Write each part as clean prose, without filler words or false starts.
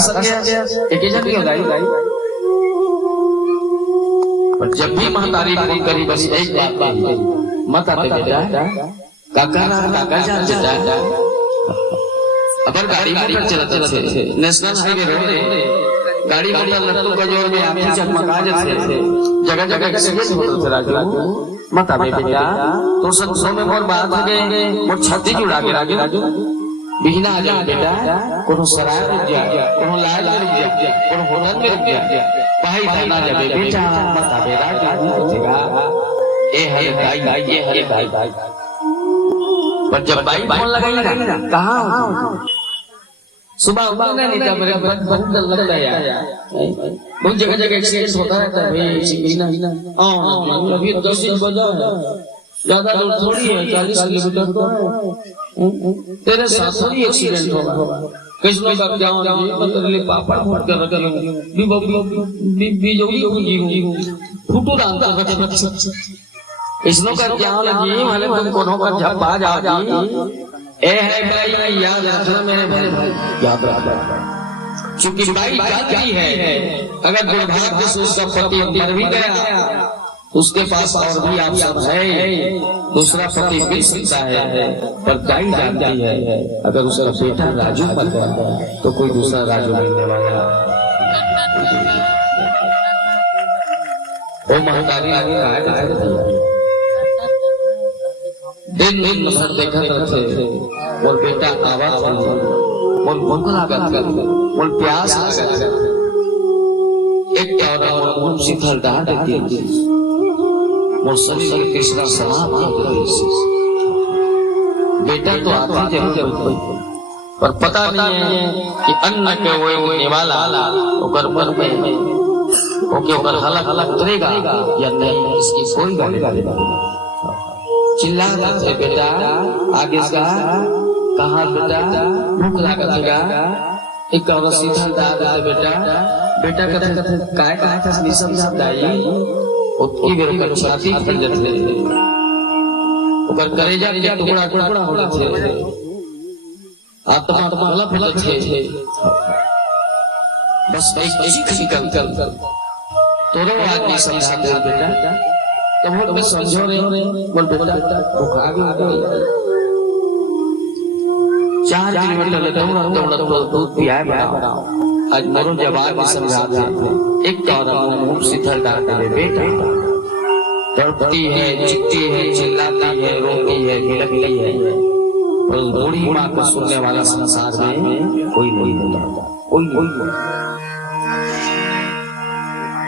एक जन क्यों गाई पर जब भी महतारी फोन करी बस एक बात मत आते बेटा काका जान बेटा अगर गाड़ी मोटर चलते थे नेशनल हाईवे रोड गाड़ी मोटर लट्टू गजोर में आंखें चमका जाते थे जगह जगह एक्सीडेंट होते थे राजू मत आवे बेटा तो संसों में मोर बात हो गए मोर छाती जुड़ा के राजू बिना आ जाए बेटा कोनो सराय रुक जा कोनो लाल रुक जा कोनो होटल में रुक जा भाई थाना जाबे बेटा मत आवे राजू जगह ए हरे भाई ये हरे भाई पर जब भाई फोन लगाई ना कहां सुबह उठना नहीं था मेरे बहुत डर लगता है यार बहुत जगह एक्सीडेंट होता रहता है भाई सीना हां अभी 10 दिन बजा है ज्यादा दूर थोड़ी है 40 किलोमीटर तो है तेरे साथ थोड़ी एक्सीडेंट होगा किसने का जाऊं मतलब ले पापड़ फोड़ कर रख बी जोगी फुटू डाल कर इसनो का क्या लगी वाले मन कोनो का झप्पा जाती ए है भाई याद रखना मेरे भाई याद रखना क्योंकि भाई जाती है अगर दुर्भाग्य से उसका पति मर भी गया उसके पास और भी आप सब है दूसरा पति मिल सकता है पर दाई जानती है अगर उसका बेटा राजू मर गया तो कोई दूसरा राजू मिलने वाला वो महतारी आगे दिन नजर देखा रखे मोर बेटा आवाज मोर भूख लागत मोर प्यास लागत एक और मोर शीतल डाल देती मोर शरीर के कृष्णा समाप्त हो गई बेटा तो आती जरूर पर पता नहीं है कि अन्न के वो निवाला ओकर पर में ओके ओकर हलक उतरेगा या नहीं इसकी कोई गाली चिल्ला रहे बेटा आगे का कहा बेटा भूख लागत एक और सीधा डाल बेटा कथे काय था नहीं समझा दाई उतकी बेर कर छाती फट जाते ओकर कलेजा के टुकड़ा हो जाते आत्मा फलत छे बस एक निकल तोरो आदमी समझा दे बेटा तब हम समझो रे बोल बेटा भूख आ गई 4 किलोमीटर दौड़ा दूध पियाए बनाओ आज मोरो जवाब समझा दे एक तौर मुंह शीतल डालता है बेटा तड़पती है चिट्टी है चिल्लाती है रोती है बिलखती है और बूढ़ी माँ को सुनने वाला संसार में कोई नहीं होता कोई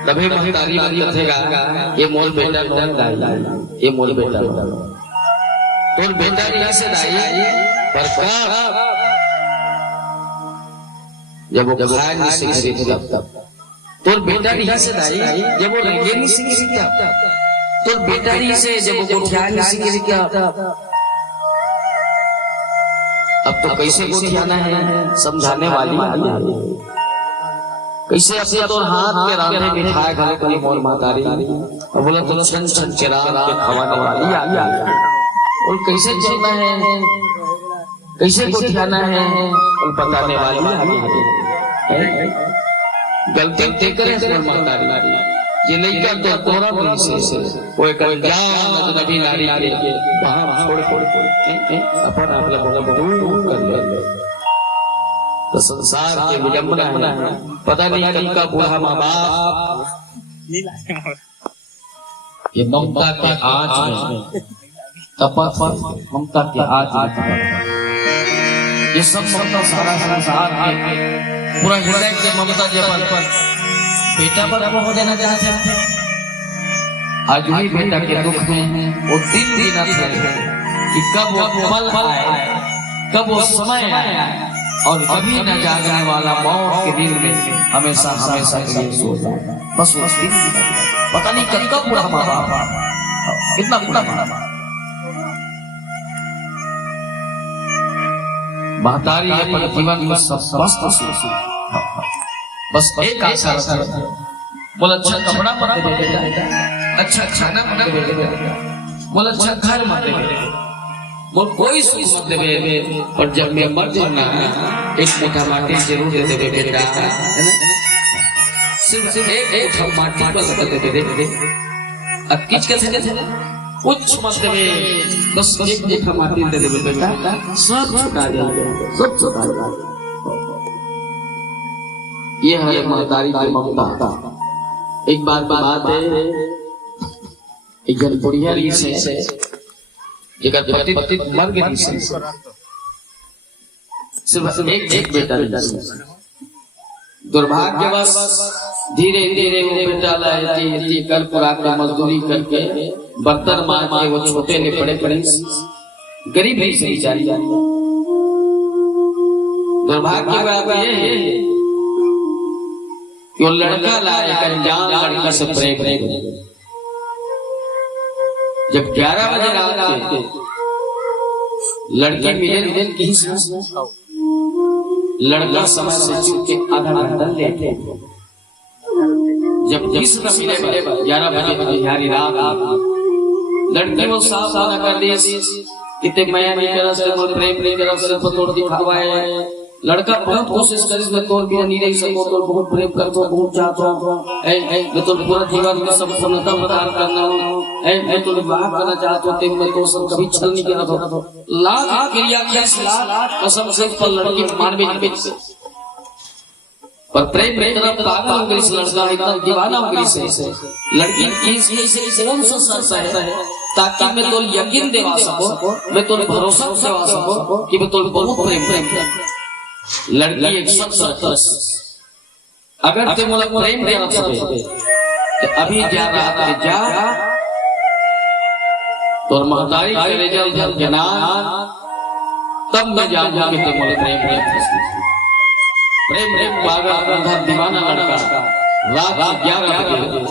कभी महतारी कथेगा ये मोल बेटा कौन दाई ये मोल बेटा तोर बेटा यहाँ से दाई पर जब वो खाए नहीं सीख रही थी तब तोर बेटा यहाँ से दाई जब वो रंगे नहीं सीख रही तब तोर बेटा यहाँ से जब वो गोठिया नहीं सीख रही तब अब तो कैसे गोठियाना है समझाने वाली कैसे अपने तो हाथ के रांधे बिठाए घरे कोई मोर महतारी और बोला तो छन छन के रात के खवाने वाली आ गई और कैसे चलना है कैसे गोठियाना है और बताने वाली आ गई गलती ते करे मोर महतारी ये लइका तो तोरा नहीं से वो एक जान अजनबी नारी के वहां छोड़ अपन आप लोग बहुत कर ले तो संसार के विडंबना है पता नहीं कल का बूढ़ा माँ बाप ये ममता के आँच में तपत ममता के आँच में ये सब ममता सारा संसार के पूरा हृदय के ममता जब बेटा पर हो देना चाहते हैं आज भी बेटा के दुख में वो दिन गिना थे कि कब वो पल आए कब वो समय आए और कभी न जागने वाला मौत के दिन में हमेशा हमेशा के लिए सोता बस वो दिन पता नहीं कब पूरा हमारा कितना पूरा महतारी अपने जीवन में सब बस एक आशा रखते बोला अच्छा कपड़ा मत दे अच्छा खाना मत दे बोला अच्छा घर मत दे मोर कोई सुख मत देवे, पर जब मैं मर जाऊंगा एक मुठा माटी जरूर दे देवे बेटा, है ना? सिर्फ एक माटी बस दे दे। अब किच कैसे थे कुछ मत देवे, बस एक मुठा माटी दे देवे बेटा, सब छुटा जाएगा, सब छुटा जाएगा। ये है महतारी की ममता। एक बार बात है, एक जन बुढ़िया रही से जगह पति मर गई से सिर्फ एक बेटा दुर्भाग्यवश धीरे धीरे वो बेटा लाए कल पुरा का मजदूरी करके बर्तन मार के वो छोटे ने बड़े गरीब ही से जारी दुर्भाग्य बात ये है कि वो लड़का लाए अनजान लड़का से प्रेम। जब 11 बजे रात के लड़की मिले की लड़का समय से चूक के आधा घंटा लेट है। जब किसी मिले 11 बजे यारी रात लड़की वो साफ साफ कर दी इतने मैं नहीं करा से प्रेम नहीं करा से थोड़ दिखावाए। लड़का बहुत कोशिश करी मैं तोड़ के नहीं रही सको, तो बहुत प्रेम करतो, बहुत चाहतो ऐ मैं तो पूरा जीवन में सब पूर्णता प्रदान करना हूं ऐ तो विवाह करना चाहतो ते मैं तो सब कभी छल नहीं करना तो लाख क्रिया खिस लाख कसम से पर लड़की मान भी नहीं पर प्रेम में तरफ पागल हो गई लड़का इतना दीवाना हो गई से लड़की की कौन सा शर्त है ताकि मैं तो यकीन दिवा सको, मैं तो भरोसा दिवा सको कि मैं तो बहुत प्रेम लड़की एक अगर ते मोला प्रेम देना चाहे तो अभी जा रहा है जा तो महतारी के रिजल्ट जब ज्ञान तब मैं जाऊंगा कि ते मोला प्रेम पागल अंधा दीवाना लड़का रात 11 बजे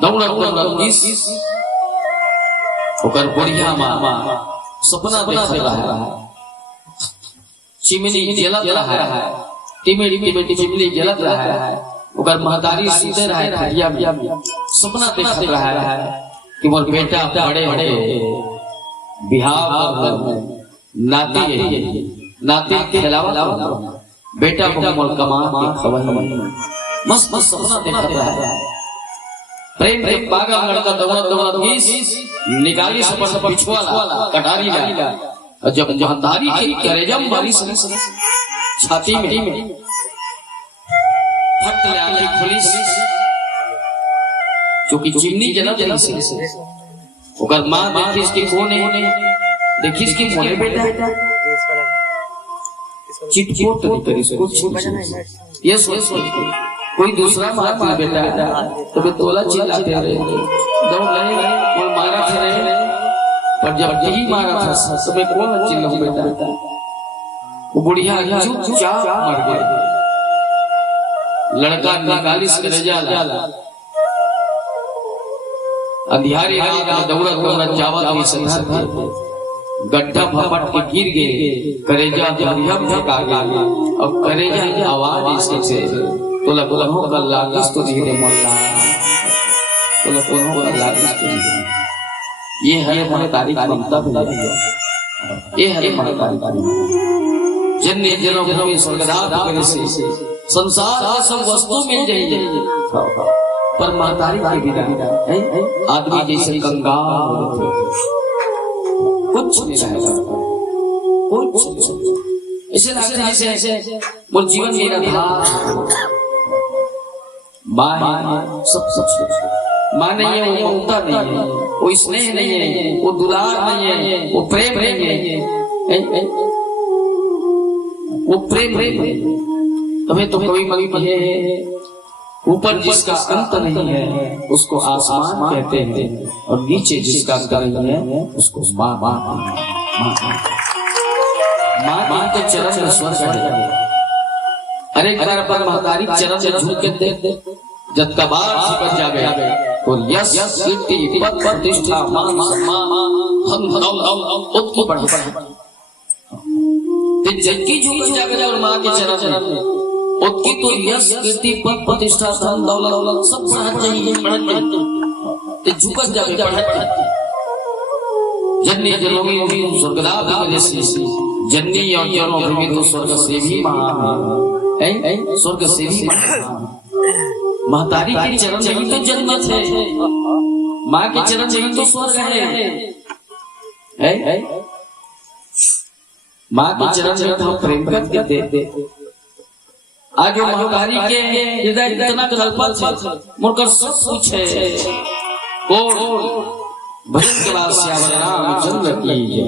दौड़ा इस ओकर बढ़िया मां सपना देख रहा है चिमनी जलत रहा है, चिमनी जलत रहा है, ओकर महतारी सीधे रहा है खटिया में सपना देख रहा है कि मोर बेटा बड़े बड़े बिहाव नाती खिलावा बेटा को मोर कमान के खबर मस्त सपना देख रहा है। प्रेम पागल लड़का दौड़ा निकाली सपना पिछवाला कटारी ला और जब महतारी की करेजम मारी छाती में फट ले खुली जो कि चिमनी जलत रही से ओकर मां देखी इसकी कोने देखी इसकी मोने बेटा चिटपोट तरी से ये सोच कोई दूसरा मार बेटा तो तोला चिल्लाते रहे दौड़ रहे और मारा थे पर जब यही मारा था तो मैं कौन चिल्लाऊं बेटा, वो बुढ़िया चुपचाप मर गया। लड़का निकाली से जाला अंधियारी रात में दौड़ा जावा संसार गड्ढा फपट के गिर गए, करेजा धरियम झका गया और करेजा की आवाज से तो लगो का लागिस तो धीरे मरना तो लगो का लागिस तो धीरे। ये है महतारी की ममता भी, ये है महतारी की जन्य जनों को स्वर्गदात करने से संसार के सब वस्तु मिल जाएंगे पर महतारी की बिना आदमी जैसे कंगाल कुछ नहीं रहेगा, कुछ ऐसे लगता है जैसे वो जीवन मेरा था मां सब मां नहीं है, वो ममता नहीं है, वो स्नेह नहीं है, वो दुलार नहीं है, वो प्रेम नहीं है, वो प्रेम हमें तो कभी कभी है ऊपर जिसका अंत नहीं है उसको आसमान कहते हैं और नीचे जिसका अंत नहीं है उसको मां मां मां के चरण में स्वर्ग है। अरे घर पर महतारी चरण में झुक के देख जब कबार सिपट जावे तो यश कीर्ति पद प्रतिष्ठा मान सम्मान धन दौलत उत्की बढ़ ते जबकि झुक जावे और मां के चरण में उसकी तो यश कीर्ति पद प्रतिष्ठा धन दौलत सब बढ़ जाएगी, बढ़ जाएगी तो झुक जावे बढ़ जननी जनोगी स्वर्गदात जैसी जननी और जनोगी तो स्वर्ग से भी महान है, स्वर्ग से भी महान। महतारी के चरण में ही तो जन्नत है, माँ के चरण में ही तो स्वर्ग है। माँ के चरण में तो हम प्रेम करते थे। आज महतारी के हृदय इतना कल्पल है, मुड़कर सब कुछ है। और भजन के बाद श्याम रामचंद्र की जय।